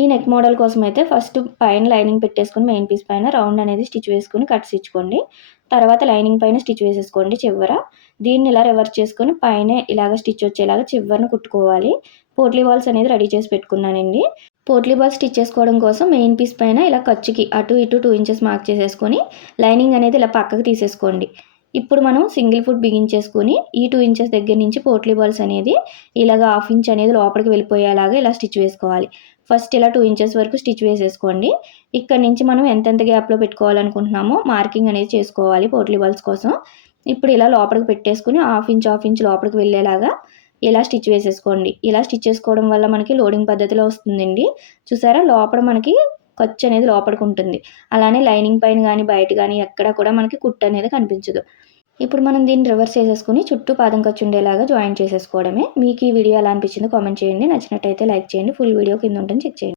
ఈ neck model కోసం అయితే ఫస్ట్ పైన లైనింగ్ పెట్టేసుకుని మెయిన్ పీస్ పైన రౌండ్ అనేది స్టిచ్ వేసుకుని కట్స్ ఇచ్చుకోండి తర్వాత లైనింగ్ పైన స్టిచ్ వేసేసుకోండి చివర. దీన్ని ఇలా రివర్స్ చేసుకొని పైన ఇలాగ స్టిచ్ వచ్చేలాగా చివరిని కుట్టుకోవాలి. పోట్లీ బాల్స్ అనేది రెడీ చేసి పెట్టుకున్నానండి. పోట్లీ బాల్స్ స్టిచ్ చేసుకోవడం కోసం మెయిన్ పీస్ పైన ఇలా ఖర్చుకి అటు ఇటు టూ ఇంచెస్ మార్క్ చేసేసుకొని లైనింగ్ అనేది ఇలా పక్కకు తీసేసుకోండి. ఇప్పుడు మనం సింగిల్ ఫుట్ బిగించేసుకొని ఈ టూ ఇంచెస్ దగ్గర నుంచి పోట్లీ బాల్స్ అనేది ఇలాగ హాఫ్ ఇంచ్ అనేది లోపలికి వెళ్ళిపోయేలాగా ఇలా స్టిచ్ వేసుకోవాలి. ఫస్ట్ ఇలా టూ ఇంచెస్ వరకు స్టిచ్ వేసేసుకోండి. ఇక్కడ నుంచి మనం ఎంతెంత గ్యాప్లో పెట్టుకోవాలనుకుంటున్నామో మార్కింగ్ అనేది చేసుకోవాలి పోట్లీ బాల్స్ కోసం. ఇప్పుడు ఇలా లోపలికి పెట్టేసుకుని హాఫ్ ఇంచ్ హాఫ్ ఇంచ్ లోపలికి వెళ్ళేలాగా ఇలా స్టిచ్ వేసేసుకోండి. ఇలా స్టిచ్ చేసుకోవడం వల్ల మనకి లోడింగ్ పద్ధతిలో వస్తుందండి. చూసారా? లోపల మనకి ఖర్చు అనేది లోపలికి ఉంటుంది. అలానే లైనింగ్ పైన కానీ బయట కానీ ఎక్కడ కూడా మనకి కుట్టు అనేది కనిపించదు. ఇప్పుడు మనం దీన్ని రివర్స్ చేసేసుకుని చుట్టూ పాదం ఖర్చు ఉండేలాగా జాయిన్ చేసేసుకోవడమే. మీకు ఈ వీడియో ఎలా అనిపించిందో కామెంట్ చేయండి. నచ్చినట్టయితే లైక్ చేయండి. ఫుల్ వీడియో కింద ఉంటుంది. చెక్ చేయండి.